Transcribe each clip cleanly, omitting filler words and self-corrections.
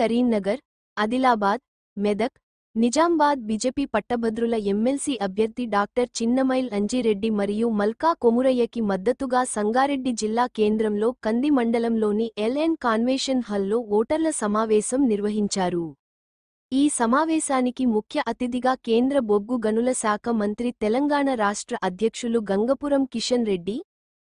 Karimnagar, Adilabad, Medak, Nizamabad BJP పట్టభద్రుల MLC అభ్యర్థి doctor Chinnamail Anji Reddy మరియు మల్కా కొమురయ్యకి మద్దతుగా సంగారెడ్డి జిల్లా కేంద్రంలో కంది మండలంలోని ఎల్ఎన్ కన్వెన్షన్ హాల్లో ఓటర్ల సమావేశం నిర్వహించారు. ఈ సమావేశానికి ముఖ్య అతిథిగా కేంద్ర బొగ్గు గనుల శాఖ మంత్రి తెలంగాణ రాష్ట్ర అధ్యక్షులు గంగపురం కిషన్ రెడ్డి,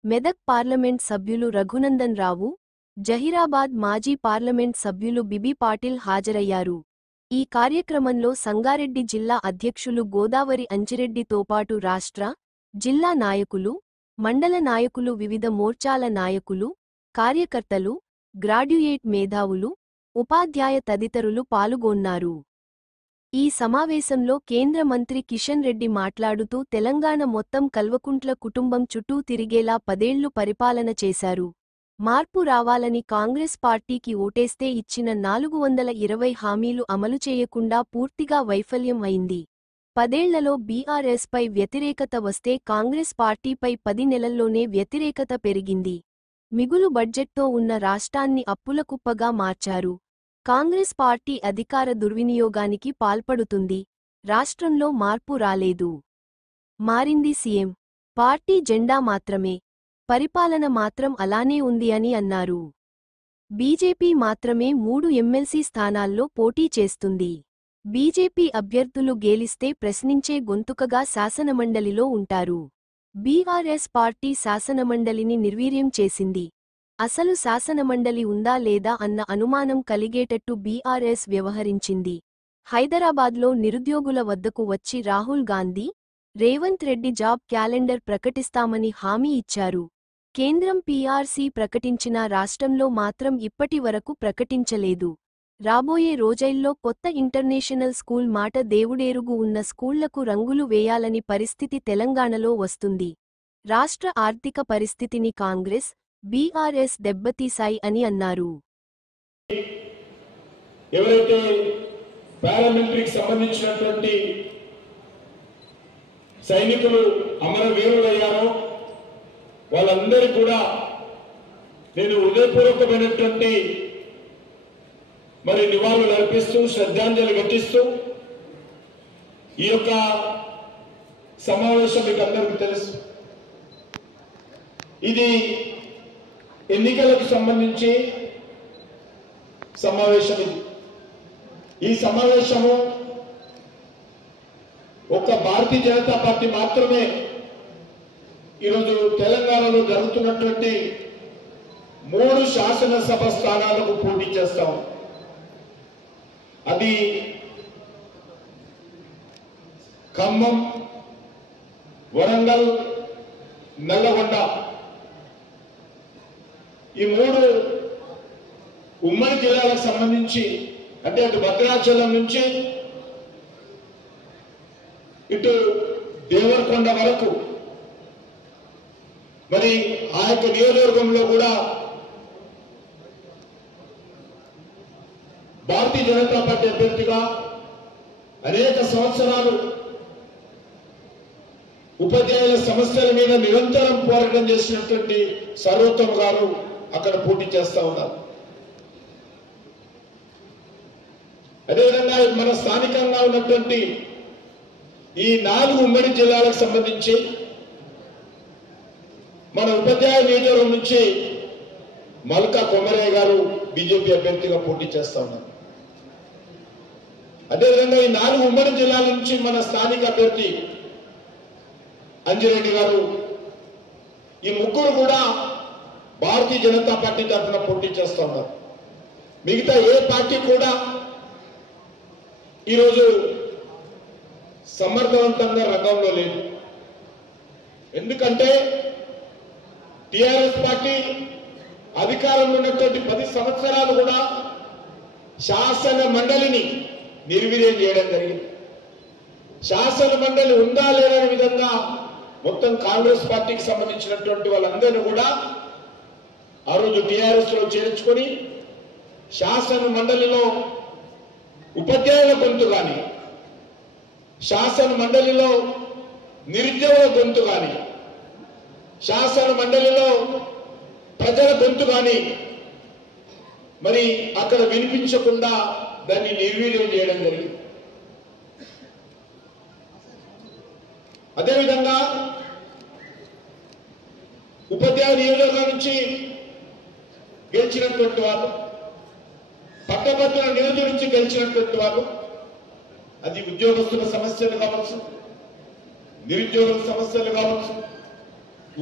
మెదక్ పార్లమెంట్ సభ్యులు రఘునందన్ రావు, జహీరాబాద్ మాజీ పార్లమెంట్ సభ్యులు బిబి పాటిల్ హాజరయ్యారు. ఈ కార్యక్రమంలో సంగారెడ్డి జిల్లా అధ్యక్షులు గోదావరి అంజిరెడ్డితోపాటు రాష్ట్ర, జిల్లా నాయకులు, మండల నాయకులు, వివిధ మోర్చాల నాయకులు, కార్యకర్తలు, గ్రాడ్యుయేట్ మేధావులు, ఉపాధ్యాయ తదితరులు పాల్గొన్నారు. ఈ సమావేశంలో కేంద్ర మంత్రి కిషన్ రెడ్డి మాట్లాడుతూ తెలంగాణ మొత్తం కల్వకుంట్ల కుటుంబం చుట్టూ తిరిగేలా 10 ఏళ్లు పరిపాలన చేశారు. మార్పు రావాలని కాంగ్రెస్ పార్టీకి ఓటేస్తే ఇచ్చిన 420 హామీలు అమలు చేయకుండా పూర్తిగా వైఫల్యం అయింది. 10 ఏళ్లలో బీఆర్ఎస్ పై వ్యతిరేకత వస్తే కాంగ్రెస్ పార్టీపై 10 నెలల్లోనే వ్యతిరేకత పెరిగింది. మిగులు బడ్జెట్తో ఉన్న రాష్ట్రాన్ని అప్పుల కుప్పగా మార్చారు. కాంగ్రెస్ పార్టీ అధికార దుర్వినియోగానికి పాల్పడుతుంది. రాష్ట్రంలో మార్పు రాలేదు. మారింది సీఎం పార్టీ జెండా మాత్రమే. పరిపాలన మాత్రం అలానే ఉంది అని అన్నారు. బీజేపీ మాత్రమే 3 ఎమ్మెల్సీ స్థానాల్లో పోటీ చేస్తుంది. బీజేపీ అభ్యర్థులు గెలిస్తే ప్రశ్నించే గొంతుకగా శాసనమండలిలో ఉంటారు. బీఆర్ఎస్ పార్టీ శాసనమండలిని నిర్వీర్యం చేసింది. అసలు శాసనమండలి ఉందా లేదా అన్న అనుమానం కలిగేటట్టు బీఆర్ఎస్ వ్యవహరించింది. హైదరాబాద్లో నిరుద్యోగుల వద్దకు వచ్చి రాహుల్ గాంధీ, రేవంత్ రెడ్డి జాబ్ క్యాలెండర్ ప్రకటిస్తామని హామీ ఇచ్చారు. కేంద్రం పీఆర్సీ ప్రకటించినా రాష్ట్రంలో మాత్రం ఇప్పటి వరకు ప్రకటించలేదు. రాబోయే రోజైల్లో కొత్త ఇంటర్నేషనల్ స్కూల్ మాట దేవుడేరుగు ఉన్న స్కూళ్లకు రంగులు వేయాలని పరిస్థితి తెలంగాణలో వస్తుంది. రాష్ట్ర ఆర్థిక పరిస్థితిని కాంగ్రెస్, బీఆర్ఎస్ దెబ్బతీశాయి అని అన్నారు. ఎవరైతే పారామిలిటరీకి సంబంధించినటువంటి సైనికులు అమరవీరులయ్యారో వాళ్ళందరికీ కూడా నేను హృదయపూర్వకమైనటువంటి నివాళులు అర్పిస్తూ శ్రద్ధాంజలి ఘటిస్తూ ఈ యొక్క సమావేశం మీకు అందరికీ తెలుసు. ఇది ఎన్నికలకు సంబంధించి సమావేశం. ఈ సమావేశము ఒక్క భారతీయ జనతా పార్టీ మాత్రమే ఈరోజు తెలంగాణలో జరుగుతున్నటువంటి 3 శాసనసభ స్థానాలకు పోటీ చేస్తాం. అది ఖమ్మం, వరంగల్, నల్లగొండ. ఈ 3 ఉమ్మడి జిల్లాలకు సంబంధించి, అంటే అటు భద్రాచలం నుంచి ఇటు దేవరకొండ వరకు ఆ యొక్క నియోజకవర్గంలో కూడా భారతీయ జనతా పార్టీ అభ్యర్థిగా అనేక సంవత్సరాలు ఉపాధ్యాయుల సమస్యల మీద నిరంతరం పోరాటం చేసినటువంటి సర్వోత్తమ్ గారు అక్కడ పోటీ చేస్తా ఉన్నారు. అదేవిధంగా మన స్థానికంగా ఉన్నటువంటి ఈ 4 ఉమ్మడి జిల్లాలకు సంబంధించి మన ఉపాధ్యాయ నియోజకవర్గం నుంచి మల్కా కొమరయ్య గారు బీజేపీ అభ్యర్థిగా పోటీ చేస్తా ఉన్నారు. అదేవిధంగా ఈ 4 ఉమ్మడి జిల్లాల నుంచి మన స్థానిక అభ్యర్థి అంజిరెడ్డి గారు, ఈ 3 కూడా భారతీయ జనతా పార్టీ తరఫున పోటీ చేస్తా ఉన్నారు. మిగతా ఏ పార్టీ కూడా ఈరోజు సమర్థవంతంగా రంగంలో లేదు. ఎందుకంటే టిఆర్ఎస్ పార్టీ అధికారంలో ఉన్నటువంటి 10 సంవత్సరాలు కూడా శాసన మండలిని నిర్వీర్యం చేయడం జరిగింది. శాసన మండలి ఉందా లేదనే విధంగా మొత్తం కాంగ్రెస్ పార్టీకి సంబంధించినటువంటి వాళ్ళందరినీ కూడా ఆ రోజు టిఆర్ఎస్ లో చేర్చుకొని శాసన మండలిలో ఉపాధ్యాయుల గొంతు కానీ, శాసన మండలిలో నిరుద్యోగుల గొంతు కానీ, శాసన మండలిలో ప్రజల గొంతు కానీ మరి అక్కడ వినిపించకుండా దాన్ని నిర్వీర్యం చేయడం జరిగింది. అదేవిధంగా ఉపాధ్యాయ నియోజకవర్గం నుంచి గెలిచినటువంటి వాళ్ళు, పట్టభద్రుల నియోజకవర్గం నుంచి గెలిచినటువంటి వాళ్ళు, అది ఉద్యోగస్తుల సమస్యలు కావచ్చు, నిరుద్యోగుల సమస్యలు కావచ్చు,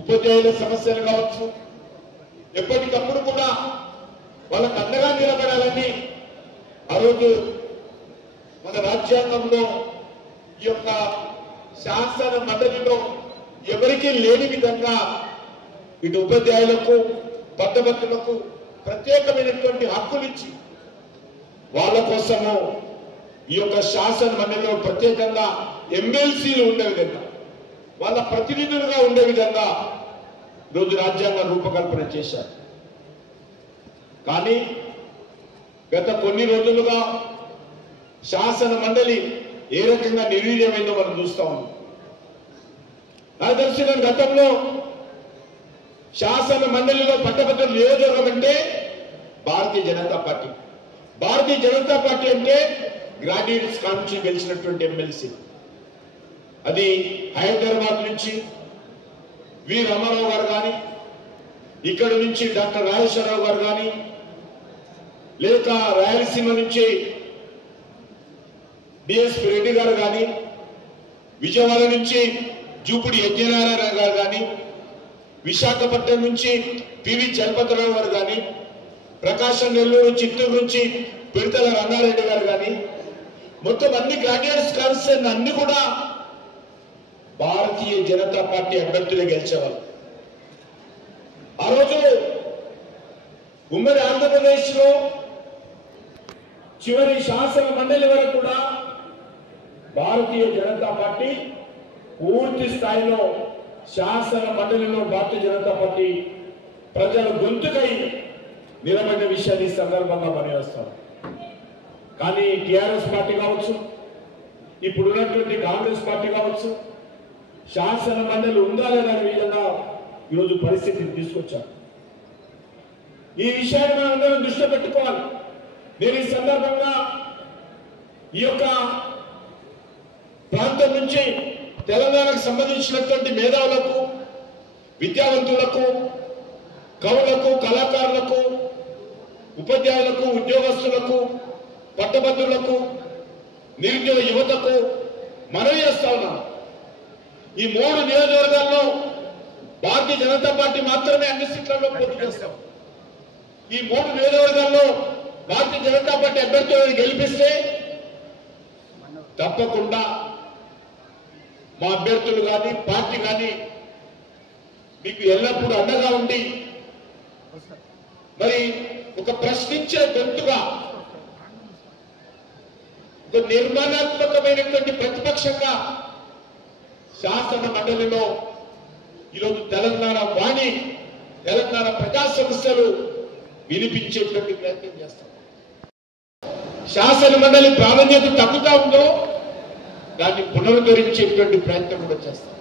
ఉపాధ్యాయుల సమస్యలు కావచ్చు, ఎప్పటికప్పుడు కూడా వాళ్ళకు అండగా నిలబడాలని ఆ రోజు మన రాజ్యాంగంలో ఈ యొక్క శాసన మండలిలో ఎవరికీ లేని విధంగా ఇటు ఉపాధ్యాయులకు పట్టభద్రులకు ప్రత్యేకమైనటువంటి హక్కులు ఇచ్చి వాళ్ళ కోసము ఈ యొక్క శాసన మండలిలో ప్రత్యేకంగా ఎమ్మెల్సీలు ఉండే విధంగా, వాళ్ళ ప్రతినిధులుగా ఉండే విధంగా రోజు రాజ్యాంగ రూపకల్పన చేశారు. కానీ గత కొన్ని రోజులుగా శాసన మండలి ఏ రకంగా నిర్వీర్యమైందో మనం చూస్తా ఉన్నాం. నాకు తెలిసిన గతంలో శాసన మండలిలో పట్టభద్రుల నియోజకవర్గం అంటే భారతీయ జనతా పార్టీ, భారతీయ జనతా పార్టీ అంటే గ్రాడ్యుయేట్స్ కాన్స్టిట్యూన్సీ గెలిచినటువంటి ఎమ్మెల్సీ. అది హైదరాబాద్ నుంచి వి రామారావు గారు కానీ, ఇక్కడ నుంచి డాక్టర్ రాజేశ్వరరావు గారు కానీ, లేక రాయలసీమ నుంచి డిఎస్పి రెడ్డి గారు కానీ, విజయవాడ నుంచి జూపుడి యజ్ఞనారాయణ గారు కానీ, విశాఖపట్నం నుంచి పివి చలపతిరావు గారు కానీ, ప్రకాశం నెల్లూరు చిత్తూరు నుంచి పిడతల రంగారెడ్డి గారు కానీ, మొత్తం అన్ని గ్రాడ్యుయేట్స్ కాన్స్టిట్యూన్సీ అన్ని కూడా భారతీయ జనతా పార్టీ అభ్యర్థులే గెలిచేవారు. ఆ రోజు ఉమ్మడి ఆంధ్రప్రదేశ్ లో చివరి శాసన మండలి వరకు కూడా భారతీయ జనతా పార్టీ పూర్తి స్థాయిలో శాసన మండలిలో భారతీయ జనతా పార్టీ ప్రజల గొంతుకై నిలబడిన విషయాన్ని ఈ సందర్భంగా పనిచేస్తాం. కానీ టిఆర్ఎస్ పార్టీ కావచ్చు, ఇప్పుడున్నటువంటి కాంగ్రెస్ పార్టీ కావచ్చు, శాసన మండలి ఉందా లేదా విధంగా ఈరోజు పరిస్థితిని తీసుకొచ్చారు. ఈ విషయాన్ని మనం అందరం దృష్టిలో పెట్టుకోవాలి. నేను ఈ సందర్భంగా ఈ యొక్క ప్రాంతం నుంచి తెలంగాణకు సంబంధించినటువంటి మేధావులకు, విద్యావంతులకు, కవులకు, కళాకారులకు, ఉపాధ్యాయులకు, ఉద్యోగస్తులకు, పట్టభద్రులకు, నిరుద్యోగ యువతకు మనవి చేస్తా ఉన్నాం. ఈ 3 నియోజకవర్గాల్లో భారతీయ జనతా పార్టీ మాత్రమే అన్ని సీట్లలో పోటీ చేస్తాం. ఈ 3 నియోజకవర్గాల్లో భారతీయ జనతా పార్టీ అభ్యర్థులను గెలిపిస్తే తప్పకుండా మా అభ్యర్థులు కానీ పార్టీ కానీ మీకు ఎల్లప్పుడూ అండగా ఉండి మరి ఒక ప్రశ్నించే గొంతుగా, ఒక నిర్మాణాత్మకమైనటువంటి ప్రతిపక్షంగా శాసన మండలిలో ఈరోజు తెలంగాణ వాణి, తెలంగాణ ప్రజా సమస్యలు వినిపించేటువంటి ప్రయత్నం చేస్తాం. శాసన మండలి ప్రాధాన్యత తగ్గుతా ఉందో దాన్ని పునరుద్ధరించేటువంటి ప్రయత్నం కూడా చేస్తాం.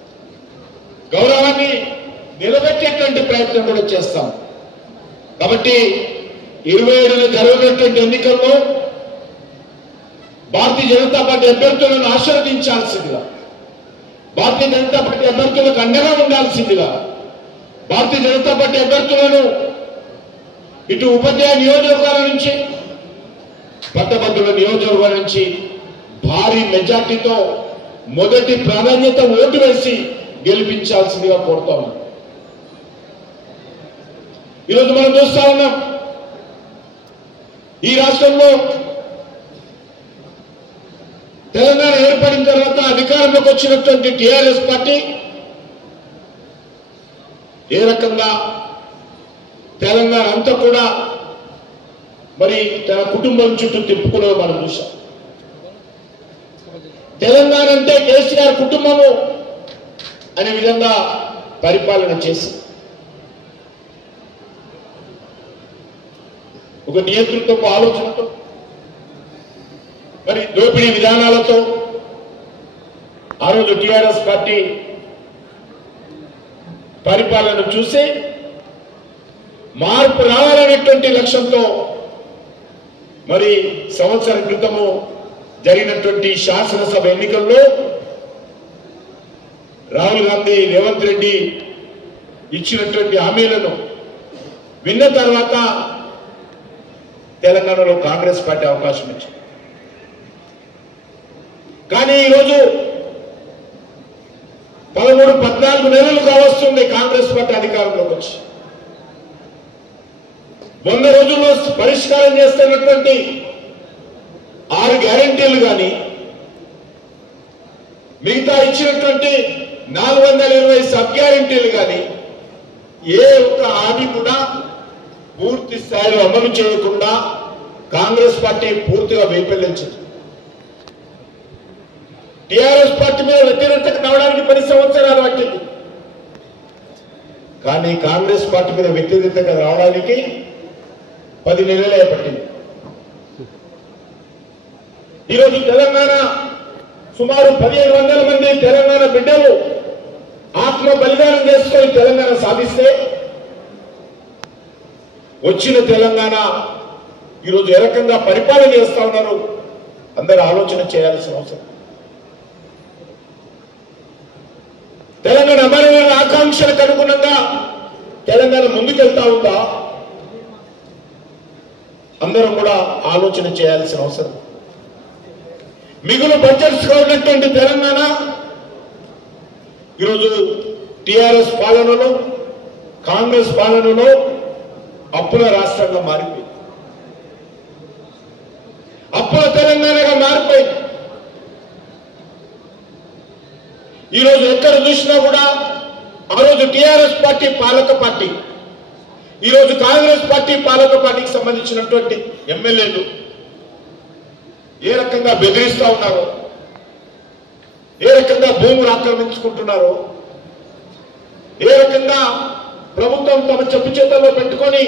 గౌరవాన్ని నిలబెట్టేటువంటి ప్రయత్నం కూడా చేస్తాం. కాబట్టి 27 జరగనటువంటి ఎన్నికల్లో భారతీయ జనతా పార్టీ అభ్యర్థులను ఆశీర్వదించాల్సిందిగా, భారతీయ జనతా పార్టీ అభ్యర్థులకు అండగా ఉండాల్సిందిగా, భారతీయ జనతా పార్టీ అభ్యర్థులను ఇటు ఉపాధ్యాయ నియోజకవర్గాల నుంచి పట్టభద్రుల నియోజకవర్గాల నుంచి భారీ మెజార్టీతో మొదటి ప్రాధాన్యత ఓటు వేసి గెలిపించాల్సిందిగా కోరుతా ఉన్నాం. ఈరోజు మనం చూస్తా ఉన్నాం, ఈ రాష్ట్రంలో తెలంగాణ ఏర్పడిన తర్వాత అధికారంలోకి వచ్చినటువంటి టిఆర్ఎస్ పార్టీ ఏ రకంగా తెలంగాణ అంతా కూడా మరి తన కుటుంబం చుట్టూ తిప్పుకున్నదో మనం చూసాం. తెలంగాణ అంటే కేసీఆర్ కుటుంబము అనే విధంగా పరిపాలన చేసి ఒక నియంతృత్వపు ఆలోచనతో మరి దోపిడీ విధానాలతో ఆ రోజు టిఆర్ఎస్ పార్టీ పరిపాలన చూసి మార్పు రావాలనేటువంటి లక్ష్యంతో మరి సంవత్సరం క్రితము జరిగినటువంటి శాసనసభ ఎన్నికల్లో రాహుల్ గాంధీ రేవంత్ రెడ్డి ఇచ్చినటువంటి హామీలను విన్న తర్వాత తెలంగాణలో కాంగ్రెస్ పార్టీ అవకాశం ఇచ్చింది. కానీ ఈరోజు 13-14 నెలలు కావస్తుంది కాంగ్రెస్ పార్టీ అధికారంలోకి వచ్చి. 100 రోజుల్లో పరిష్కారం చేస్తున్నటువంటి 6 గ్యారెంటీలు కానీ మిగతా ఇచ్చినటువంటి 420 సబ్ గ్యారెంటీలు కానీ ఏ ఒక్క హామీ కూడా పూర్తి స్థాయిలో అమలు చేయకుండా కాంగ్రెస్ పార్టీ పూర్తిగా వైఫల్యించింది. టీఆర్ఎస్ పార్టీ మీద వ్యతిరేకత రావడానికి 10 సంవత్సరాలు పట్టింది. కానీ కాంగ్రెస్ పార్టీ మీద వ్యతిరేకత రావడానికి 10 నెలలే పట్టింది. ఈరోజు తెలంగాణ సుమారు 1500 మంది తెలంగాణ బిడ్డలు ఆత్మ బలిదానం చేసుకొని తెలంగాణ సాధిస్తే వచ్చిన తెలంగాణ ఈరోజు ఏ రకంగా పరిపాలన చేస్తా ఉన్నారు అందరూ ఆలోచన చేయాల్సిన అవసరం. తెలంగాణ అమరవీరుల ఆకాంక్షలకు అనుగుణంగా తెలంగాణ ముందుకెళ్తా ఉందా అందరూ కూడా ఆలోచన చేయాల్సిన అవసరం. మిగులు బడ్జెట్స్ గా ఉన్నటువంటి తెలంగాణ ఈరోజు టిఆర్ఎస్ పాలనలో కాంగ్రెస్ పాలనలో అప్పుల రాష్ట్రంగా మారిపోయింది. అప్పుల తెలంగాణగా మారిపోయింది. ఈరోజు ఎక్కడ చూసినా కూడా ఆ రోజు టిఆర్ఎస్ పార్టీ పాలక పార్టీ, ఈరోజు కాంగ్రెస్ పార్టీ పాలక పార్టీకి సంబంధించినటువంటి ఎమ్మెల్యేలు ఏ రకంగా బెదిరిస్తా ఉన్నారో, ఏ రకంగా భూములు ఆక్రమించుకుంటున్నారో, ఏ రకంగా ప్రభుత్వం తమ చెప్పు చేతల్లో పెట్టుకొని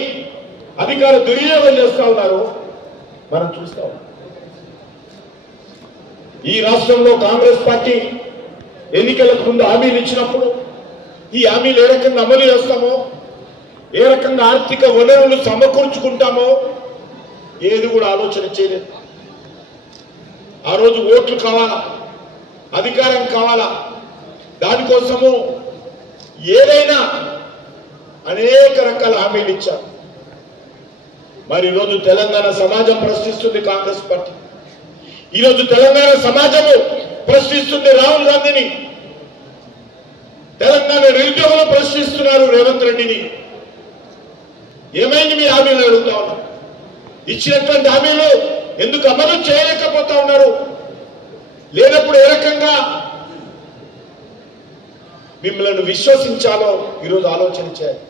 అధికార దుర్వినియోగం చేస్తా ఉన్నారో మనం చూస్తా ఉన్నాం. ఈ రాష్ట్రంలో కాంగ్రెస్ పార్టీ ఎన్నికలకు ముందు హామీలు ఇచ్చినప్పుడు ఈ హామీలు ఏ రకంగా అమలు చేస్తామో, ఏ రకంగా ఆర్థిక వనరులు సమకూర్చుకుంటామో ఏది కూడా ఆలోచన చేయలేదు. ఆ రోజు ఓట్లు కావాలా, అధికారం కావాలా, దానికోసము ఏదైనా అనేక రకాల హామీలు ఇచ్చారు. మరి ఈరోజు తెలంగాణ సమాజం ప్రశ్నిస్తుంది కాంగ్రెస్ పార్టీ, ఈరోజు తెలంగాణ సమాజము ప్రశ్నిస్తుంది రాహుల్ గాంధీని, తెలంగాణ నిరుద్యోగులు ప్రశ్నిస్తున్నారు రేవంత్ రెడ్డిని. ఏమైంది మీ హామీలు అడుగుతా ఉన్నారు? ఇచ్చినటువంటి హామీలు ఎందుకు అమలు చేయలేకపోతా ఉన్నారు? లేనప్పుడు ఏ రకంగా మిమ్మల్ని విశ్వసించాలో ఈరోజు ఆలోచన చేయాలి.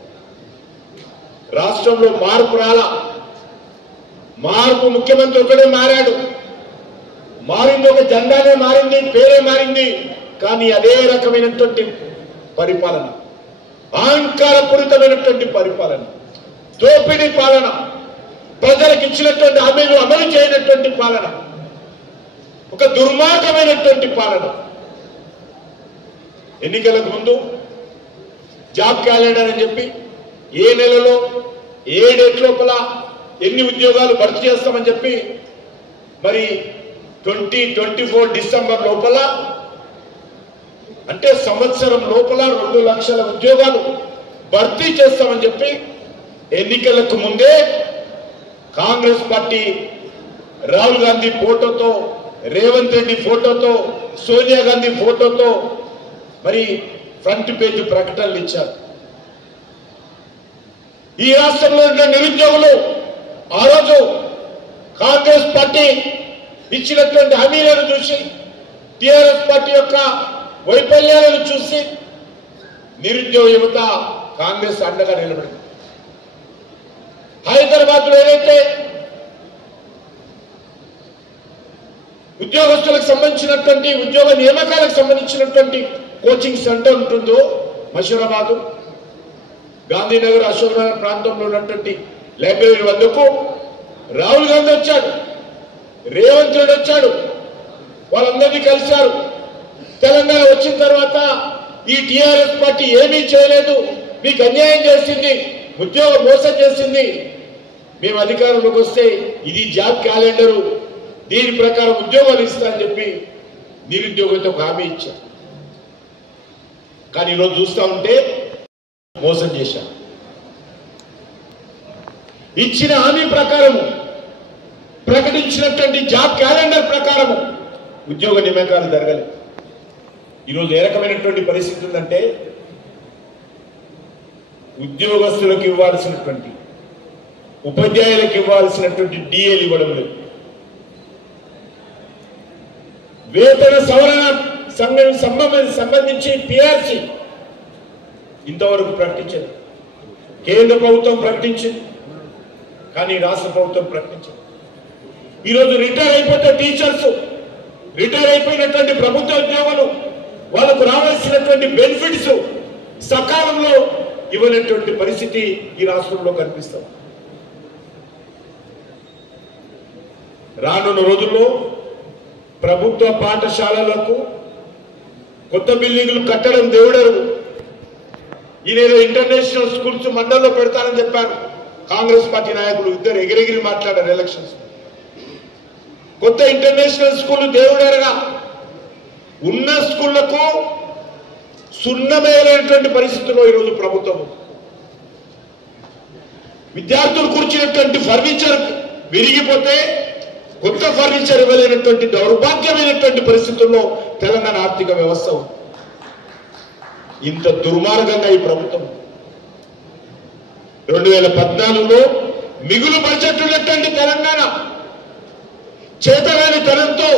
రాష్ట్రంలో మార్పు రాలా, మార్పు ముఖ్యమంత్రి ఒకడే మారాడు, మారింది ఒక జెండానే మారింది, పేరే మారింది, కానీ అదే రకమైనటువంటి పరిపాలన, అహంకారపూరితమైనటువంటి పరిపాలన, దోపిడీ పాలన, ప్రజలకు ఇచ్చినటువంటి హామీలు అమలు చేయనటువంటి పాలన, ఒక దుర్మార్గమైనటువంటి పాలన. ఎన్నికలకు ముందు జాబ్ క్యాలెండర్ అని చెప్పి ఏ నెలలో ఏ డేట్ లోపల ఎన్ని ఉద్యోగాలు భర్తీ చేస్తామని చెప్పి మరి 2024 డిసెంబర్ లోపల, అంటే సంవత్సరం లోపల 2 లక్షల ఉద్యోగాలు భర్తీ చేస్తామని చెప్పి ఎన్నికలకు ముందే కాంగ్రెస్ పార్టీ రాహుల్ గాంధీ ఫోటోతో, రేవంత్ రెడ్డి ఫోటోతో, సోనియా గాంధీ ఫోటోతో మరి ఫ్రంట్ పేజ్ ప్రకటనలు ఇచ్చారు. ఈ రాష్ట్రంలో ఉన్న నిరుద్యోగులు ఆ రోజు కాంగ్రెస్ పార్టీ ఇచ్చినటువంటి హామీలను చూసి, టిఆర్ఎస్ పార్టీ యొక్క వైఫల్యాలను చూసి నిరుద్యోగ యువత కాంగ్రెస్ అండగా నిలబడింది. హైదరాబాద్ లో ఏదైతే ఉద్యోగస్తులకు సంబంధించినటువంటి ఉద్యోగ నియామకాలకు సంబంధించినటువంటి కోచింగ్ సెంటర్ ఉంటుందో మషూరాబాద్, గాంధీనగర్, అశోక్ నగర్ ప్రాంతంలో ఉన్నటువంటి లైబ్రరీ వద్దకు రాహుల్ గాంధీ వచ్చాడు, రేవంత్ రెడ్డి వచ్చాడు, వాళ్ళందరినీ కలిశారు. తెలంగాణ వచ్చిన తర్వాత ఈ టిఆర్ఎస్ పార్టీ ఏమీ చేయలేదు, మీకు అన్యాయం చేసింది, ఉద్యోగం మోసం చేసింది, మేము అధికారంలోకి వస్తే ఇది జాబ్ క్యాలెండరు, దీని ప్రకారం ఉద్యోగాలు ఇస్తా అని చెప్పి నిరుద్యోగులతో హామీ ఇచ్చారు. కానీ ఈరోజు చూస్తా ఉంటే మోసం చేశారు. ఇచ్చిన హామీ ప్రకారము, ప్రకటించినటువంటి జాబ్ క్యాలెండర్ ప్రకారము ఉద్యోగ నియామకాలు జరగలేదు. ఈరోజు ఏ రకమైనటువంటి పరిస్థితి ఉందంటే ఉద్యోగస్తులకు ఇవ్వాల్సినటువంటి, ఉపాధ్యాయులకు ఇవ్వాల్సినటువంటి డిఏలు ఇవ్వడం లేదు. వేతన సవరణ సంబంధించి పిఆర్సి ఇంతవరకు ప్రకటించదు. కేంద్ర ప్రభుత్వం ప్రకటించింది, కానీ రాష్ట్ర ప్రభుత్వం ప్రకటించదు. ఈరోజు రిటైర్ అయిపోతే టీచర్స్, రిటైర్ అయిపోయినటువంటి ప్రభుత్వ ఉద్యోగులు వాళ్ళకు రావాల్సినటువంటి బెనిఫిట్స్ సకాలంలో ఇవ్వనటువంటి పరిస్థితి ఈ రాష్ట్రంలో కనిపిస్తుంది. రానున్న రోజుల్లో ప్రభుత్వ పాఠశాలలకు కొత్త బిల్డింగులు కట్టడం దేవుడరు. ఈయన ఇంటర్నేషనల్ స్కూల్స్ మండల్లో పెడతారని చెప్పారు కాంగ్రెస్ పార్టీ నాయకులు. ఇద్దరు ఎగిరెగిరి మాట్లాడారు ఎలక్షన్స్. కొత్త ఇంటర్నేషనల్ స్కూల్ దేవుడరగా ఉన్న స్కూళ్లకు సున్నమేలైనటువంటి పరిస్థితుల్లో ఈరోజు ప్రభుత్వం విద్యార్థులు కూర్చున్నటువంటి ఫర్నిచర్ విరిగిపోతే కొత్త ఫర్నిచర్ ఇవ్వలేనటువంటి దౌర్భాగ్యమైనటువంటి పరిస్థితుల్లో తెలంగాణ ఆర్థిక వ్యవస్థ ఉంది. ఇంత దుర్మార్గంగా ఈ ప్రభుత్వం 2014లో మిగులు బడ్జెట్ ఉన్నటువంటి తెలంగాణ చేతగాని తనంతో,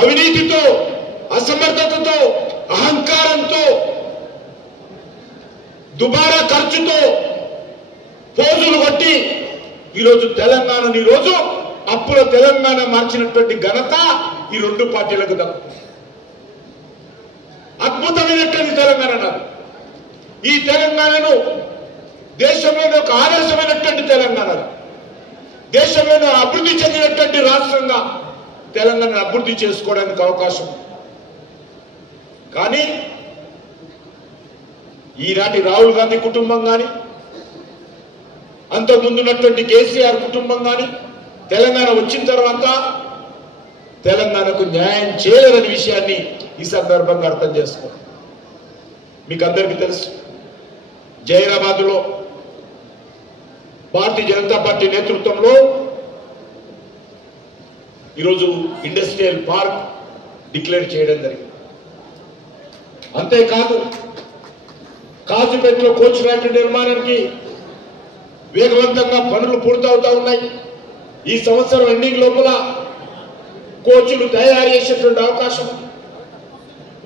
అవినీతితో, అసమర్థతతో, అహంకారంతో, దుబారా ఖర్చుతో పోజులు కొట్టి ఈరోజు తెలంగాణని ఈరోజు అప్పుల తెలంగాణ మార్చినటువంటి ఘనత ఈ రెండు పార్టీలకు దక్కుతుంది. అద్భుతమైనటువంటి తెలంగాణ నాకు. ఈ తెలంగాణను దేశంలోనే ఒక ఆదర్శమైనటువంటి తెలంగాణ, దేశంలోనే అభివృద్ధి చెందినటువంటి రాష్ట్రంగా తెలంగాణ అభివృద్ధి చేసుకోవడానికి అవకాశం. కానీ ఈనాటి రాహుల్ గాంధీ కుటుంబం కానీ, అంతకుముందున్నటువంటి కేసీఆర్ కుటుంబం కానీ తెలంగాణ వచ్చిన తర్వాత తెలంగాణకు న్యాయం చేయలేదనే విషయాన్ని ఈ సందర్భంగా అర్థం చేసుకోండి. మీకు అందరికీ తెలుసు, జైరాబాద్లో భారతీయ జనతా పార్టీ నేతృత్వంలో ఈరోజు ఇండస్ట్రియల్ పార్క్ డిక్లేర్ చేయడం జరిగింది. అంతేకాదు కాజీపేటలో కోచ్ ఫ్యాక్టరీ నిర్మాణానికి వేగవంతంగా పనులు పూర్తవుతా ఉన్నాయి. ఈ సంవత్సరం ఎండింగ్ లోపల కోచ్లు తయారు చేసేటువంటి అవకాశం.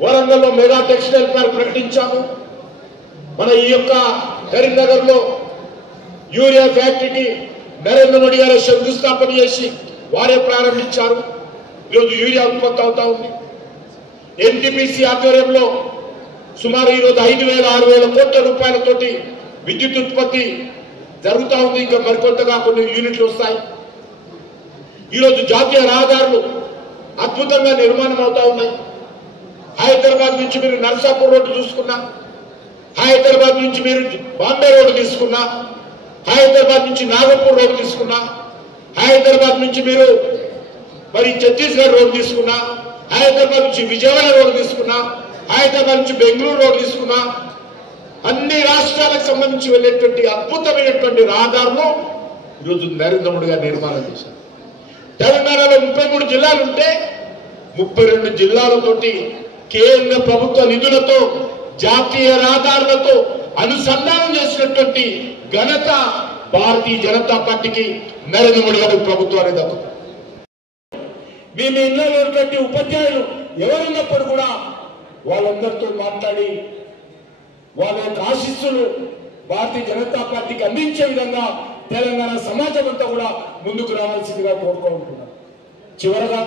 వరంగల్లో మెగా టెక్స్టైల్ పార్క్ ప్రకటించాము. మన ఈ యొక్క కరీంనగర్లో యూరియా ఫ్యాక్టరీకి నరేంద్ర మోడీ గారు శంకుస్థాపన చేసి వారే ప్రారంభించారు. ఈరోజు యూరియా ఉత్పత్తి అవుతా ఉంది. ఎన్టీపీసీ ఆధ్వర్యంలో సుమారు ఈరోజు 5,000-6,000 కోట్ల రూపాయలతోటి విద్యుత్ ఉత్పత్తి జరుగుతూ ఉంది. ఇంకా మరికొంతగా కొన్ని యూనిట్లు వస్తాయి. ఈరోజు జాతీయ రహదారులు అద్భుతంగా నిర్మాణం అవుతా ఉన్నాయి. హైదరాబాద్ నుంచి మీరు నర్సాపూర్ రోడ్డు చూసుకున్నా, హైదరాబాద్ నుంచి మీరు బాంబే రోడ్డు తీసుకున్నా, హైదరాబాద్ నుంచి నాగపూర్ రోడ్డు తీసుకున్నా, హైదరాబాద్ నుంచి మీరు మరి ఛత్తీస్గఢ్ రోడ్డు తీసుకున్నా, హైదరాబాద్ నుంచి విజయవాడ రోడ్డు తీసుకున్నా, హైదరాబాద్ నుంచి బెంగళూరు రోడ్డు తీసుకున్నా, అన్ని రాష్ట్రాలకు సంబంధించి వెళ్ళేటువంటి అద్భుతమైనటువంటి రహదారులు ఈరోజు నరేంద్ర మోడీ గారు నిర్మాణం చేశారు. తెలంగాణలో 33 జిల్లాలు ఉంటే 32 జిల్లాలతోటి కేంద్ర ప్రభుత్వ నిధులతో, జాతీయ రహదారులతో అనుసంధానం చేసినటువంటి ఘనత భారతీయ జనతా పార్టీకి, నరేంద్ర మోడీ గారి ప్రభుత్వాన్ని దక్కుతుంది. మేము ఇళ్ళలో ఉన్నటువంటి ఉపాధ్యాయులు ఎవరున్నప్పుడు కూడా వాళ్ళందరితో మాట్లాడి వాళ్ళ యొక్క ఆశీస్సులు భారతీయ జనతా పార్టీకి అందించే విధంగా తెలంగాణ సమాజం అంతా కూడా ముందుకు రావాల్సిందిగా కోరుకుంటున్నాను. చివరగా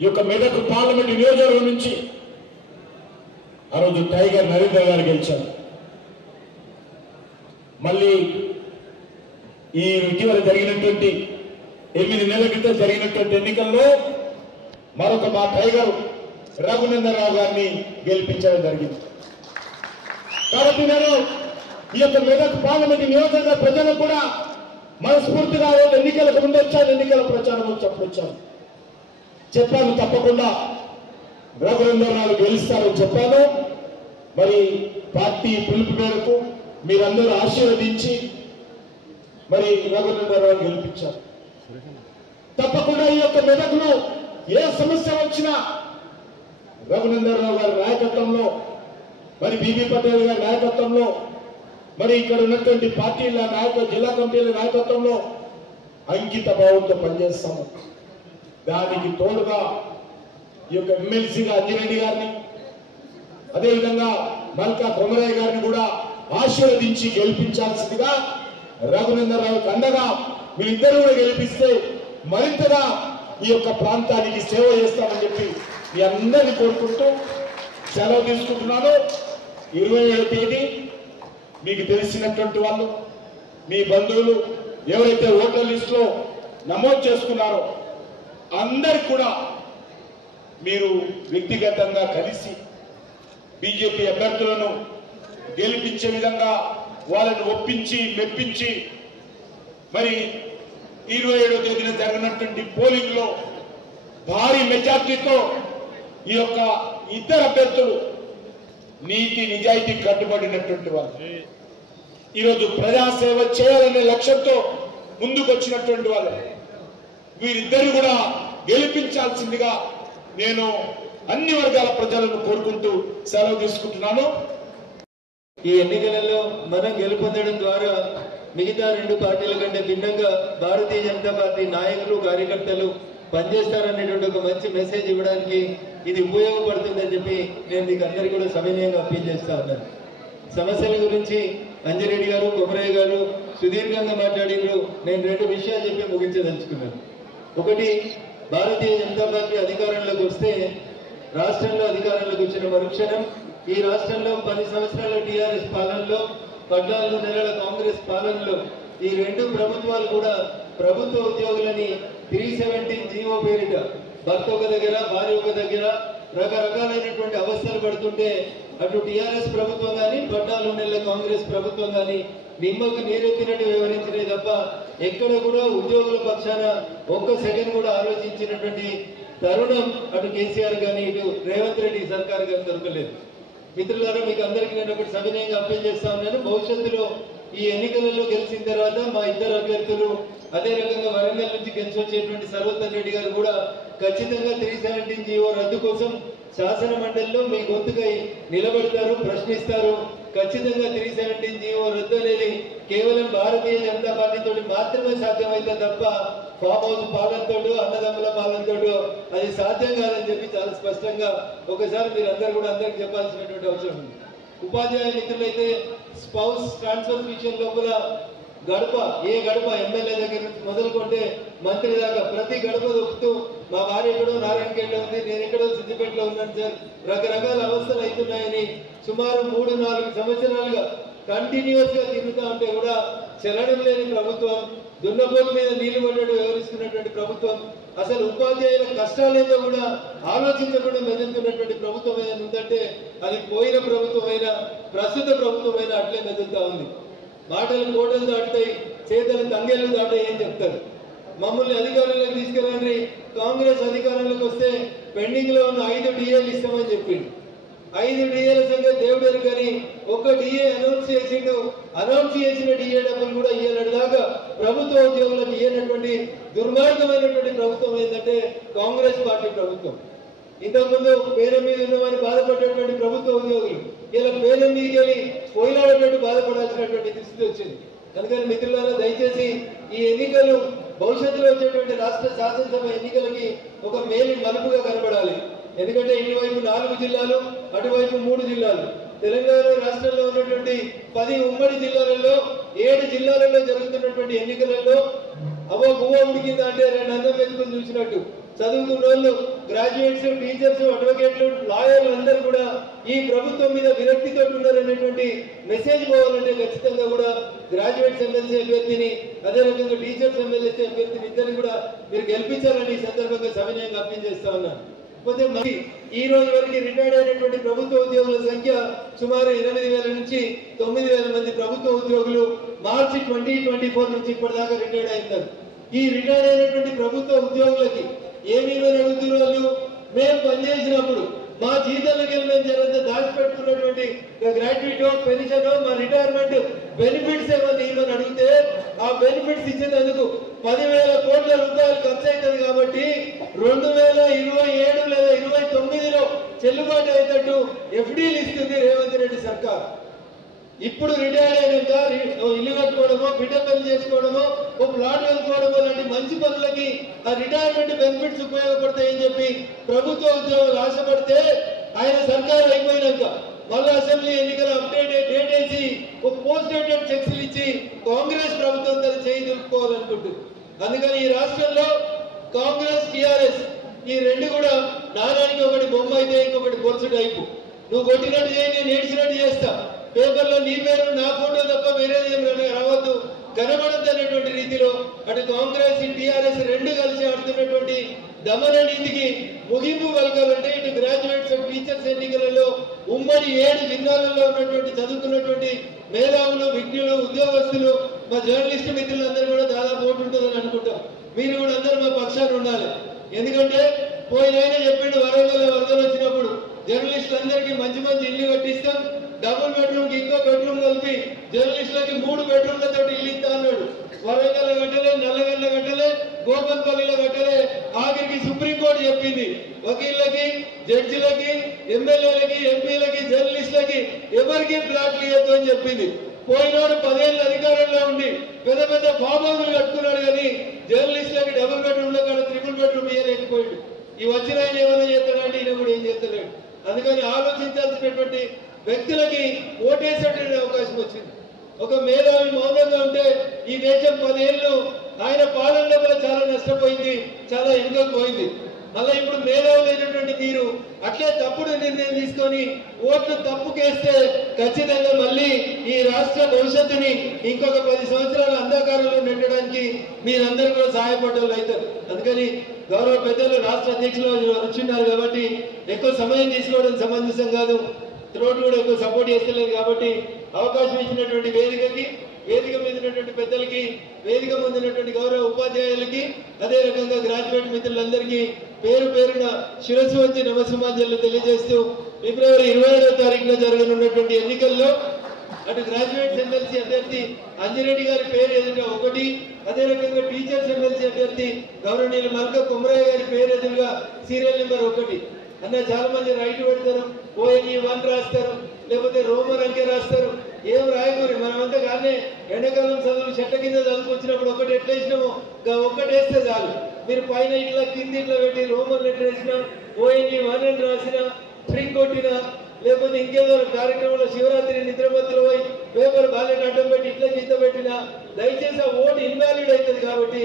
ఈ యొక్క మెదక్ పార్లమెంట్ నియోజకవర్గం నుంచి ఆ రోజు టైగర్ నరేంద్ర గారు గెలిచారు. మళ్ళీ ఈ ఇటీవల జరిగినటువంటి 8 నెలల క్రితం జరిగినటువంటి ఎన్నికల్లో మరొక మా టైగర్ రఘునందన్ రావు గారిని గెలిపించడం జరిగింది. కాబట్టి నేను ఈ యొక్క మెదక్ పార్లమెంట్ నియోజకవర్గ ప్రజలకు కూడా మనస్ఫూర్తిగా ఎన్నికలకు ముందు వచ్చాను, ఎన్నికల ప్రచారం వచ్చేప్పుడు వచ్చాను, చెప్పాను తప్పకుండా రఘునందనరావు గెలుస్తారని చెప్పాను. మరి పార్టీ పిలుపు మేరకు మీరందరూ ఆశీర్వదించి మరి రఘునందనరావు గెలిపించారు. తప్పకుండా ఈ యొక్క మెదకులో ఏ సమస్య వచ్చినా రఘునందనరావు గారి నాయకత్వంలో, మరి బీబీ పటేల్ గారి నాయకత్వంలో, మరి ఇక్కడ ఉన్నటువంటి పార్టీల జిల్లా కమిటీల నాయకత్వంలో అంకిత భావంతో పనిచేస్తాము. దానికి తోడుగా ఈ యొక్క ఎమ్మెల్సీగా అంజిరెడ్డి గారిని, అదేవిధంగా మల్కా కొమరయ్య గారిని కూడా ఆశీర్వదించి గెలిపించాల్సిందిగా రఘునందనరావుకి అండగా వీళ్ళిద్దరూ కూడా గెలిపిస్తే మరింతగా ఈ యొక్క ప్రాంతానికి సేవ చేస్తామని చెప్పి మీ అందరినీ కోరుకుంటూ సెలవు తీసుకుంటున్నాను. 27వ తేదీ మీకు తెలిసినటువంటి వాళ్ళు, మీ బంధువులు ఎవరైతే ఓటర్ లిస్టులో నమోదు చేసుకున్నారో అందరికి కూడా మీరు వ్యక్తిగతంగా కలిసి బీజేపీ అభ్యర్థులను గెలిపించే విధంగా వాళ్ళని ఒప్పించి మెప్పించి మరి 27వ తేదీన జరిగినటువంటి పోలింగ్ లో భారీ మెజార్టీతో ఈ యొక్క ఇద్దరు అభ్యర్థులు నీతి నిజాయితీ కట్టుబడినటువంటి వాళ్ళు, ఈరోజు ప్రజాసేవ చేయాలనే లక్ష్యంతో ముందుకు వచ్చినటువంటి వాళ్ళు, వీరిద్దరు కూడా గెలిపించాల్సిందిగా నేను అన్ని వర్గాల ప్రజలను కోరుకుంటూ సెలవు తీసుకుంటున్నాను. ఈ ఎన్నికలలో మనం గెలుపొందడం ద్వారా మిగతా రెండు పార్టీల కంటే భిన్నంగా భారతీయ జనతా పార్టీ నాయకులు కార్యకర్తలు పనిచేస్తారనేటువంటి ఒక మంచి మెసేజ్ ఇవ్వడానికి ఇది ఉపయోగపడుతుందని చెప్పి నేను మీకు అందరికీ కూడా సవినయంగా అప్పీల్ చేస్తా ఉన్నాను. సమస్యల గురించి అంజిరెడ్డి గారు, కొమరయ్య గారు సుదీర్ఘంగా మాట్లాడినారు. నేను రెండు విషయాలు చెప్పి ముగించదలుచుకున్నాను. ఒకటి, భారతీయ జనతా పార్టీ అధికారంలోకి వస్తే రాష్ట్రంలో అధికారంలోకి వచ్చిన మరుక్షణం ఈ రాష్ట్రంలో 10 సంవత్సరాల టీఆర్ఎస్ పాలనలో 14 నెలల కాంగ్రెస్ పాలనలో ఈ రెండు ప్రభుత్వాలు కూడా ప్రభుత్వ ఉద్యోగులని 317 జీవో పేరిట భర్త ఒక దగ్గర, భార్య ఒక దగ్గర రకరకాలైనటువంటి అవస్థలు పడుతుంటే అటు టీఆర్ఎస్ ప్రభుత్వం కానీ 14 నెలల కాంగ్రెస్ ప్రభుత్వం కానీ నిమ్మకు నీరెత్తినట్టు వివరించినే తప్ప ఎక్కడ కూడా ఉద్యోగుల పక్షాన ఒక్క సెకండ్ కూడా ఆలోచించినటువంటి తరుణం అటు కేసీఆర్ కానీ ఇటు రేవంత్ రెడ్డి సర్కార్ కానీ దొరకలేదు. మిత్రులారా, మీకు అందరికీ నేను ఒకటి సవినయంగా అప్పీల్ చేస్తా ఉన్నాను. భవిష్యత్తులో ఈ ఎన్నికలలో గెలిచిన తర్వాత మా ఇద్దరు అభ్యర్థులు, అదే రకంగా వరంగల్ నుంచి గెలిచి వచ్చేటువంటి సర్వోత్తమ్ రెడ్డి గారు కూడా ఖచ్చితంగా 317 జీవో రద్దు కోసం శాసన మండలిలో మీ గొంతుకై నిలబడతారు, ప్రశ్నిస్తారు. ఖచ్చితంగా 317 జీవో రద్దు అనేది కేవలం భారతీయ జనతా పార్టీతో మాత్రమే సాధ్యమైతే తప్ప ఫామ్ హౌస్ పాలనతోడు, అన్నదమ్ముల పాలనతోడు అది సాధ్యం కాదని చెప్పి చాలా స్పష్టంగా ఒకసారి మీరు అందరూ కూడా అందరికి చెప్పాల్సినటువంటి అవసరం ఉంది. ఉపాధ్యాయ మిత్రులైతే స్పౌస్ ట్రాన్స్ఫర్ విషయం లోపల గడప ఎమ్మెల్యే దగ్గర నుంచి మొదలుకుంటే మంత్రి దాకా ప్రతి గడప దొక్కుతూ మా భార్య ఎక్కడో నారాయణఖేడ్లో ఉంది, నేను ఎక్కడో సిద్దిపేటలో ఉన్నాను సార్, రకరకాల అవస్థలు అవుతున్నాయని సుమారు 3-4 సంవత్సరాలుగా కంటిన్యూస్ గా తిరుగుతా ఉంటే కూడా చలనం లేని ప్రభుత్వం, దున్నపోతు మీద నీళ్లు పడ్డట్టు వ్యవహరిస్తున్నటువంటి ప్రభుత్వం, అసలు ఉపాధ్యాయుల కష్టాలేదో కూడా ఆలోచించకుండా మెదులుతున్నటువంటి ప్రభుత్వం ఏదైనా ఉందంటే అది పోయిన ప్రభుత్వమైనా ప్రస్తుత ప్రభుత్వమైనా అట్లే మెదులుతా ఉంది. మాటలు కోటలు దాటుతాయి, చేతలు తంగేళ్లు దాటాయి అని చెప్తారు. మమ్మల్ని అధికారంలోకి తీసుకురండి, కాంగ్రెస్ అధికారంలోకి వస్తే పెండింగ్ లో ఉన్న 5 డిఏలు ఇస్తామని చెప్పిండు. 5 డిఏల సంగతి దేవుడు కానీ ఒక డిఏ అనౌన్స్ చేసిండు. అనౌన్స్ చేసిన డిఏ డబ్బులు కూడా ఇయ్యనడు దాకా ప్రభుత్వ ఉద్యోగులకు ఇయ్యనటువంటి దుర్మార్గమైనటువంటి ప్రభుత్వం ఏంటంటే కాంగ్రెస్ పార్టీ ప్రభుత్వం. ఇంతకుముందు పేరు మీద ఉన్నవారిని బాధపడేటువంటి ప్రభుత్వ ఉద్యోగులు ఇలా పేరు మీదకి వెళ్ళి పోయినాడేటువంటి బాధపడాల్సినటువంటి స్థితి వచ్చింది. అందుకని మిత్రులారా, దయచేసి ఈ ఎన్నికలు భవిష్యత్తులో వచ్చేటువంటి రాష్ట్ర శాసనసభ ఎన్నికలకి ఒక మేలు మలుపుగా కనబడాలి. ఎందుకంటే ఇటువైపు 4 జిల్లాలు, అటువైపు 3 జిల్లాలు. తెలంగాణ రాష్ట్రంలో ఉన్నటువంటి 10 ఉమ్మడి జిల్లాలలో 7 జిల్లాలలో జరుగుతున్నటువంటి ఎన్నికలలో గువ్వ ఉడికిందా అంటే 2 అన్నం వెతుకుని చూసినట్టు చదువుకున్న వాళ్ళు, గ్రాడ్యుయేట్స్, టీచర్స్, అడ్వకేట్లు, లాయర్లు అందరూ కూడా ఈ ప్రభుత్వం మీద విరక్తితో ఉన్నారనేటువంటి మెసేజ్ పోవాలంటే ఖచ్చితంగా కూడా గ్రాడ్యుయేట్స్ ఎమ్మెల్సీ అభ్యర్థిని, అదే రకంగా టీచర్స్ ఎమ్మెల్సీ అభ్యర్థిని ఇద్దరిని కూడా మీరు గెలిపించాలని ఈ సందర్భంగా సవినయంగా అప్పీల్ చేస్తా ఉన్నాను. పోతే మరి ఈ రోజు వరకు రిటైర్డ్ అయినటువంటి ప్రభుత్వ ఉద్యోగుల సంఖ్య సుమారు 8,000 నుంచి 9,000 మంది ప్రభుత్వ ఉద్యోగులు మార్చి 2024 నుంచి ఇప్పటిదాకా రిటైర్డ్ అయినారు. ఈ రిటైర్డ్ అయినటువంటి ప్రభుత్వ ఉద్యోగులకి ఏమీ అడుగుతున్నారు, మేము పనిచేసినప్పుడు మా జీతాలకి మేము జరంతా దాచిపెట్టుకున్నటువంటి గ్రాట్యుటీ పెన్షన్ మా రిటైర్మెంట్ బెనిఫిట్స్ ఏమన్నా ఇవ్వని అడిగితే ఆ బెనిఫిట్స్ ఇచ్చేందుకు 10,000 కోట్ల రూపాయలు ఖర్చు అవుతుంది. కాబట్టి 2027 లేదా 29లో చెల్లుబాటు అయ్యేటట్టు ఎఫ్డీలు ఇస్తుంది రేవంత్ రెడ్డి సర్కార్. ఇప్పుడు రిటైర్ అయినాక ఇల్లు కట్టుకోవడమో, బిడ్డ పెళ్లి చేసుకోవడమో, ఓ ప్లాట్ కొనుక్కోవడమో లాంటి మంచి పనులకి ఆ రిటైర్మెంట్ బెనిఫిట్స్ ఉపయోగపడతాయని చెప్పి ప్రభుత్వ ఉద్యోగులు ఆశపడితే ఆయన సర్కారు అయిపోయినాక మళ్ళీ అసెంబ్లీ ఎన్నికల అప్డేట్ డేట్ వేసి ఒక పోస్ట్ డేటెడ్ చెక్స్లు ఇచ్చి కాంగ్రెస్ ప్రభుత్వం తన చేయి దులుపుకోవాలనుకుంటుంది. అందుకని ఈ రాష్ట్రంలో కాంగ్రెస్ టిఆర్ఎస్ ఈ రెండు కూడా నాణానికి ఒకటి బొమ్మ అయితే ఇంకొకటి పొలుసు టైపు. నువ్వు కొట్టినట్టు చేయి, నేను ఏడ్చినట్టు చేస్తా, పేపర్లో నీ పేరు నా ఫోటో తప్ప వేరేది ఏం రావద్దు, కనబడద్దు అనేటువంటి రీతిలో అటు కాంగ్రెస్ టిఆర్ఎస్ రెండు కలిసి ఆడుతున్నటువంటి దమన నీతికి ముగింపు పలకాలంటే ఇటు గ్రాడ్యుయేట్స్ టీచర్స్ ఎన్నికలలో ఉమ్మడి 7 జిల్లాలలో ఉన్నటువంటి చదువుకున్నటువంటి మేధావులు, విజ్ఞులు, ఉద్యోగస్తులు, మా జర్నలిస్టు మిత్రులందరూ కూడా దాదాపు ఓటు ఉంటుందని అనుకుంటాం. మీరు కూడా అందరూ మా పక్షాన్ని ఉండాలి. ఎందుకంటే పోయినైనా చెప్పిండు వరంగల్ వరదలు వచ్చినప్పుడు జర్నలిస్టులందరికీ మంచి మంచి ఇల్లు కట్టిస్తాం, డబుల్ బెడ్రూమ్ కి ఇంకో బెడ్రూమ్ కలిపి జర్నలిస్టులకి 3 బెడ్రూమ్లతో ఇల్లు ఇస్తా అన్నాడు. వరంగల్ కట్టలే, నల్లగల్ల కట్టలే, గోపన్పల్లిలో కట్టలే. ఆఖరికి సుప్రీంకోర్టు చెప్పింది వకీళ్ళకి, జడ్జిలకి, ఎమ్మెల్యేలకి, ఎంపీలకి, జర్నలిస్టులకి ఎవరికి ప్లాట్లు ఇవ్వద్దు అని చెప్పింది. పోయినాడు 10 ఏళ్ళ అధికారంలో ఉండి పెద్ద పెద్ద ఫామ్ హౌస్లు కట్టుకున్నాడు, కానీ జర్నలిస్టులకి డబుల్ బెడ్రూమ్లో కానీ 3 బెడ్రూమ్ ఇవ్వలేకపోయాడు. ఈ వచ్చిన ఆయన ఏమైనా చేస్తాడంటే ఈయన కూడా ఏం చేస్తలేడు. అందుకని ఆలోచించాల్సినటువంటి వ్యక్తులకి ఓటేసేటువంటి అవకాశం వచ్చింది. ఒక మేధావి మౌనంగా ఉంటే ఈ దేశం 10 ఏళ్ళు ఆయన పాలనలో కూడా చాలా నష్టపోయింది, చాలా ఎన్నుకోపోయింది. మళ్ళీ ఇప్పుడు మేధావులైనటువంటి మీరు అట్లే తప్పుడు నిర్ణయం తీసుకొని ఓట్లు తప్పుకేస్తే ఖచ్చితంగా మళ్ళీ ఈ రాష్ట్ర భవిష్యత్తుని ఇంకొక 10 సంవత్సరాల అంధకారంలో నెట్టడానికి మీరందరూ కూడా సహాయపడ్డోళ్ళు అవుతారు. అందుకని గౌరవ పెద్దలు రాష్ట్ర అధ్యక్షులు వచ్చిన్నారు కాబట్టి ఎక్కువ సమయం తీసుకోవడం సమంజసం కాదు. త్రోట్లు కూడా ఎక్కువ సపోర్ట్ చేస్తలేదు కాబట్టి అవకాశం ఇచ్చినటువంటి వేదిక మీద ఉన్నటువంటి పెద్దలకి, వేదిక ముందున్నటువంటి గౌరవ ఉపాధ్యాయులకి, అదే రకంగా గ్రాడ్యుయేట్ మిత్రులందరికీ పేరు పేరున శిరస్సు వచ్చి నమస్సుమాంజలు తెలియజేస్తూ ఫిబ్రవరి 27వ తారీఖున జరగనున్నటువంటి ఎన్నికల్లో అటు గ్రాడ్యుయేట్స్ ఎమ్మెల్సీ అభ్యర్థి అంజిరెడ్డి గారి పేరు ఎదురుగా 1, అదే రకంగా టీచర్స్ ఎమ్మెల్సీ అభ్యర్థి గౌరవనీయులు మల్క కొమరయ్య గారి పేరు ఎదురుగా సీరియల్ నెంబర్ 1 అన్న. చాలా మంది రైట్ పెడతారు, ONE 1 రాస్తారు, లేకపోతే రోమన్ అంకె రాస్తారు. ఏం రాయకూరి మనమంతా కానీ ఎండాకాలం చదువు చెట్ల కింద చదువుకొచ్చినప్పుడు ఒకటి ఎట్లా వేసినామో ఒక్కటి వేస్తే చాలు. మీరు పైన ఇట్లా కింద ఇట్లా పెట్టి రోమన్ లెటర్ వేసినా, ONE 1 అని రాసినా, స్ప్రింగ్ కొట్టినా, లేకపోతే ఇంకేదో కార్యక్రమంలో శివరాత్రి నిద్రమత్తులో పోయి పేపర్ బ్యాలెట్ అడ్డం పెట్టి ఇట్లా గీత పెట్టినా దయచేసి ఆ ఓటు ఇన్వాలిడ్ అవుతుంది. కాబట్టి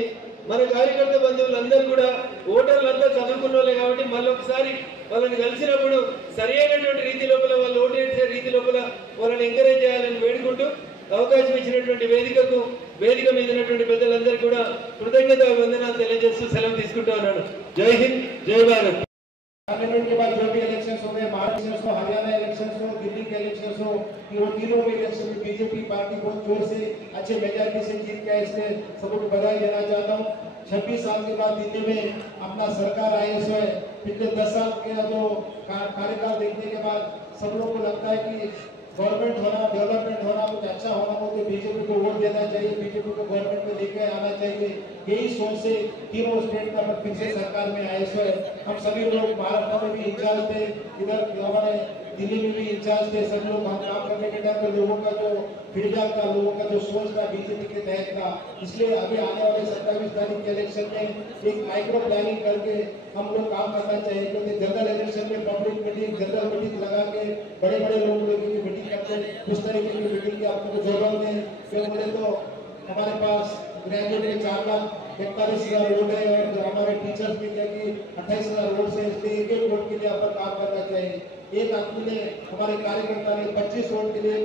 మన కార్యకర్త బంధువులందరూ కూడా ఓటర్లంతా చదువుకున్న వాళ్ళే కాబట్టి మళ్ళీ ఒకసారి వాళ్ళని కలిసినప్పుడు సరి అయినటువంటి రీతి లోపల వాళ్ళు ఓటు వేసే రీతి లోపల వాళ్ళని ఎంకరేజ్ చేయాలని వేడుకుంటూ అవకాశం ఇచ్చినటువంటి వేదిక మీద ఉన్నటువంటి పెద్దలందరూ కూడా కృతజ్ఞత వందనాలు తెలియజేస్తూ సెలవు తీసుకుంటా ఉన్నాను. జై హింద్, జై భారత్. पार्लियामेंट के बाद जो भी इलेक्शंस हो गए, महाराष्ट्र इलेक्शंस हो, हरियाणा इलेक्शंस हो, दिल्ली के इलेक्शंस हो, वो तीनों में इलेक्शन में बीजेपी पार्टी बहुत जोर से अच्छे मेजॉरिटी से जीत गया, इसलिए सबको बधाई देना चाहता हूँ। 26 साल के बाद दिल्ली में अपना सरकार आई है। पिछले 10 साल के जो कार्यकाल देखने के बाद सब लोग को लगता है कि गवर्नमेंट होना, डेवलपमेंट होना, कुछ अच्छा होना हो तो बीजेपी को वोट देना चाहिए, बीजेपी को गवर्नमेंट में लेकर आना चाहिए। यही सोच से तीनों स्टेट का फिर से सरकार में आए हुए हम सभी लोग महाराष्ट्र में भी इंचार्ज थे, इधर हमारे दिल्ली में भी इंचार्ज थे। सब लोग हम काम करने के टाइम पे लोगों का जो फीडबैक था, लोगों का जो सोच था बीजेपी के तहत था, इसलिए अभी आने वाले 27 तारीख के इलेक्शन में एक माइक्रो प्लानिंग करके हम लोग काम करना चाहिए। क्योंकि जनरल इलेक्शन में पब्लिक मीटिंग, जनरल मीटिंग लगा के बड़े बड़े लोगों की मीटिंग करते हैं, उस तरीके की मीटिंग की आपको जरूरत है। क्यों बोले तो हमारे पास ग्रेजुएट के 4,41,000 वोट है और हमारे टीचर्स भी क्या कि 28,000 वोट से, इसलिए एक वोट के लिए अपन काम करना चाहिए। एक आदमी ने, हमारे कार्यकर्ता ने 25 वोट के लिए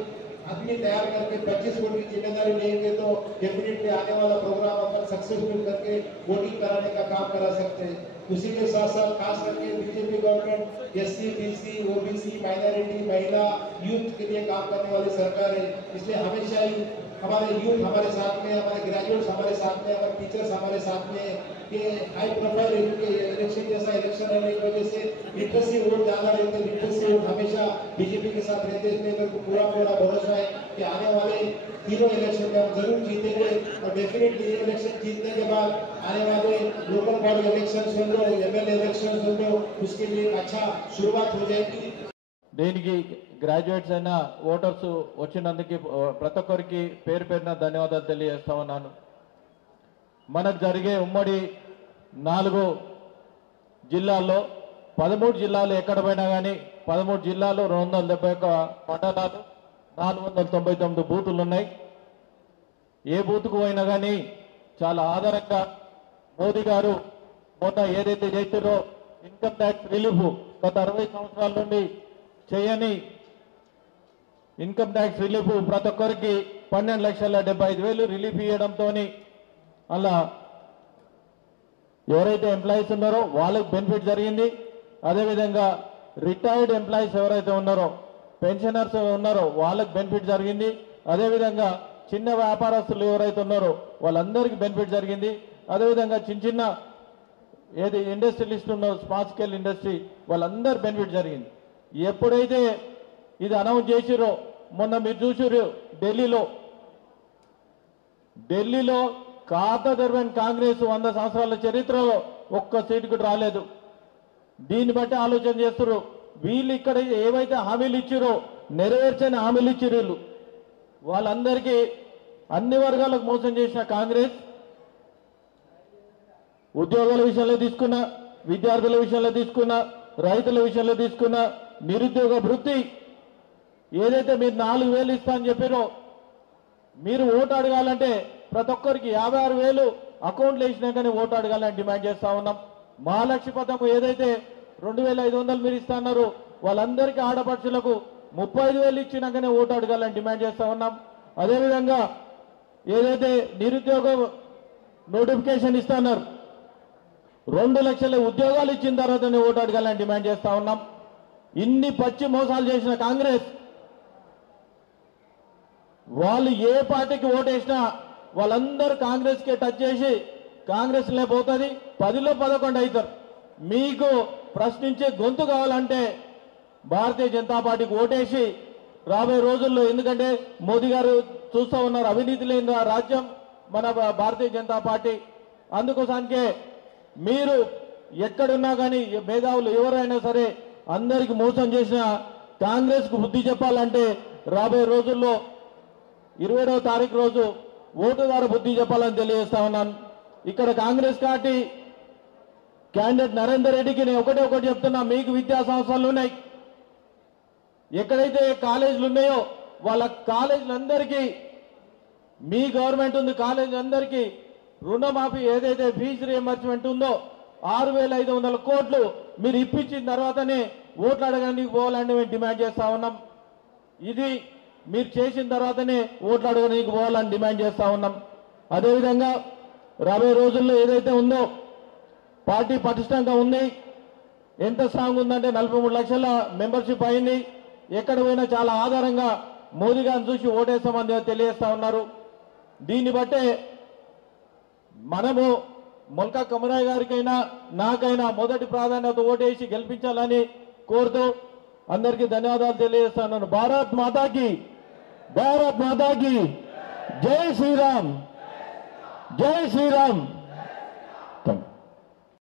आदमी तैयार करके 25 वोट की जिम्मेदारी लेंगे तो डेफिनेटली आने वाला प्रोग्राम अपन सक्सेसफुल करके वोटिंग कराने का काम करा सकते हैं। उसी के साथ साथ खास करके BJP government SC, BC, OBC, minority, महिला, यूथ के लिए काम करने वाली सरकार है। इसलिए हमेशा ही हमारे यूथ हमारे साथ में, हमारे ग्रेजुएट्स हमारे साथ में, हमारे टीचर्स हमारे साथ में, कि हाई प्रोफाइल इलेक्शन जैसा इलेक्शन रहने की वजह से लिटरेसी वोट ज्यादा रहते हैं। लिटरेसी वोट हमेशा बीजेपी के साथ रहते हैं। मेरे को पूरा भरोसा है कि आने वाले तीनों इलेक्शन में हम जरूर जीतेंगे और डेफिनेटली ये इलेक्शन जीतने के बाद आने वाले लोकल बॉडी इलेक्शन हो लो, एमएलए इलेक्शन हो लो, उसके लिए अच्छा शुरुआत हो जाएगी। దీనికి గ్రాడ్యుయేట్స్ అయిన ఓటర్స్ వచ్చినందుకు ప్రతి ఒక్కరికి పేరు పేరున ధన్యవాదాలు తెలియజేస్తా ఉన్నాను. మనకు జరిగే ఉమ్మడి 4 జిల్లాల్లో 13 జిల్లాలు ఎక్కడ పోయినా కానీ 13 జిల్లాలు 271 మండలాలు 499 బూతులు ఉన్నాయి. ఏ బూత్కు పోయినా కానీ చాలా ఆధారంగా మోదీ గారు మొన్న ఏదైతే చేస్తారో ఇన్కమ్ ట్యాక్స్ రిలీఫ్ గత 60 సంవత్సరాల నుండి చేయని ఇన్కమ్ ట్యాక్స్ రిలీఫ్ ప్రతి ఒక్కరికి 12,75,000 రిలీఫ్ ఇవ్వడంతో అలా ఎవరైతే ఎంప్లాయీస్ ఉన్నారో వాళ్ళకి బెనిఫిట్ జరిగింది. అదేవిధంగా రిటైర్డ్ ఎంప్లాయీస్ ఎవరైతే ఉన్నారో, పెన్షనర్స్ ఉన్నారో వాళ్ళకి బెనిఫిట్ జరిగింది. అదేవిధంగా చిన్న వ్యాపారస్తులు ఎవరైతే ఉన్నారో వాళ్ళందరికీ బెనిఫిట్ జరిగింది. అదేవిధంగా చిన్న ఏది ఇండస్ట్రియలిస్ట్ ఉన్నారో, స్మాల్ స్కేల్ ఇండస్ట్రీ, వాళ్ళందరూ బెనిఫిట్ జరిగింది. ఎప్పుడైతే ఇది అనౌన్స్ చేసిరో మొన్న మీరు చూసిరు ఢిల్లీలో ఖాతా తెరవని కాంగ్రెస్ 100 సంవత్సరాల చరిత్రలో ఒక్క సీటుకు రాలేదు. దీన్ని బట్టి ఆలోచన చేస్తారు. వీళ్ళు ఇక్కడ ఏవైతే హామీలు ఇచ్చిరో నెరవేర్చని హామీలు ఇచ్చిరు వీళ్ళు. వాళ్ళందరికీ అన్ని వర్గాలకు మోసం చేసిన కాంగ్రెస్ ఉద్యోగాల విషయంలో తీసుకున్నా, విద్యార్థుల విషయంలో తీసుకున్నా, రైతుల విషయంలో తీసుకున్నా, నిరుద్యోగ వృత్తి ఏదైతే మీరు 4,000 ఇస్తా అని చెప్పారో, మీరు ఓటు అడగాలంటే ప్రతి ఒక్కరికి 56,000 అకౌంట్లు వేసినాకనే ఓటు అడగాలని డిమాండ్ చేస్తా ఉన్నాం. మహాలక్ష్మి పథకం ఏదైతే 2,500 మీరు ఇస్తా అన్నారు, వాళ్ళందరికీ ఆడపడుచులకు 35,000 ఇచ్చినాకనే ఓటు అడగాలని డిమాండ్ చేస్తా ఉన్నాం. అదేవిధంగా ఏదైతే నిరుద్యోగ నోటిఫికేషన్ ఇస్తున్నారు, 2 లక్షల ఉద్యోగాలు ఇచ్చిన తర్వాతనే ఓటు అడగాలని డిమాండ్ చేస్తా ఉన్నాం. ఇన్ని పచ్చి మోసాలు చేసిన కాంగ్రెస్ వాళ్ళు ఏ పార్టీకి ఓటేసినా వాళ్ళందరూ కాంగ్రెస్కే టచ్ చేసి కాంగ్రెస్లే పోతుంది, 10లో 11 అవుతారు. మీకు ప్రశ్నించే గొంతు కావాలంటే భారతీయ జనతా పార్టీకి ఓటేసి రాబోయే రోజుల్లో, ఎందుకంటే మోదీ గారు చూస్తూ ఉన్నారు అవినీతి లేని రాజ్యం మన భారతీయ జనతా పార్టీ. అందుకోసానికే మీరు ఎక్కడున్నా కానీ మేధావులు ఎవరైనా సరే అందరికి మోసం చేసిన కాంగ్రెస్కు బుద్ధి చెప్పాలంటే రాబోయే రోజుల్లో 27వ తారీఖు రోజు ఓటు ద్వారా బుద్ధి చెప్పాలని తెలియజేస్తా ఉన్నాను. ఇక్కడ కాంగ్రెస్ పార్టీ క్యాండిడేట్ నరేందర్ రెడ్డికి నేను ఒకటి చెప్తున్నా, మీకు విద్యా సంస్థలు ఉన్నాయి, ఎక్కడైతే కాలేజీలు ఉన్నాయో వాళ్ళ కాలేజీలందరికీ మీ గవర్నమెంట్ ఉంది, కాలేజీలందరికీ రుణమాఫీ ఏదైతే ఫీజు రియంబర్స్మెంట్ ఉందో 6,500 కోట్లు మీరు ఇప్పించిన తర్వాతనే ఓట్లు అడగడానికి పోవాలని మేము డిమాండ్ చేస్తా ఉన్నాం. ఇది మీరు చేసిన తర్వాతనే ఓట్లు అడగడానికి పోవాలని డిమాండ్ చేస్తా ఉన్నాం. అదేవిధంగా రాబోయే రోజుల్లో ఏదైతే ఉందో పార్టీ పటిష్టంగా ఉంది. ఎంత స్ట్రాంగ్ ఉందంటే 43 లక్షల మెంబర్షిప్ అయింది. ఎక్కడ పోయినా చాలా ఆధారంగా మోదీ గారిని చూసి ఓటేస్తామని తెలియజేస్తా ఉన్నారు. దీన్ని బట్టే మనము మొల్కా కమరాయ్ గారికైనా నాకైనా మొదటి ప్రాధాన్యత ఓటేసి గెలిపించాలని కోరుతూ అందరికీ ధన్యవాదాలు తెలియజేస్తున్నాను. భారత్ మాతాకి జై శ్రీరామ్, జై శ్రీరామ్. Thank you.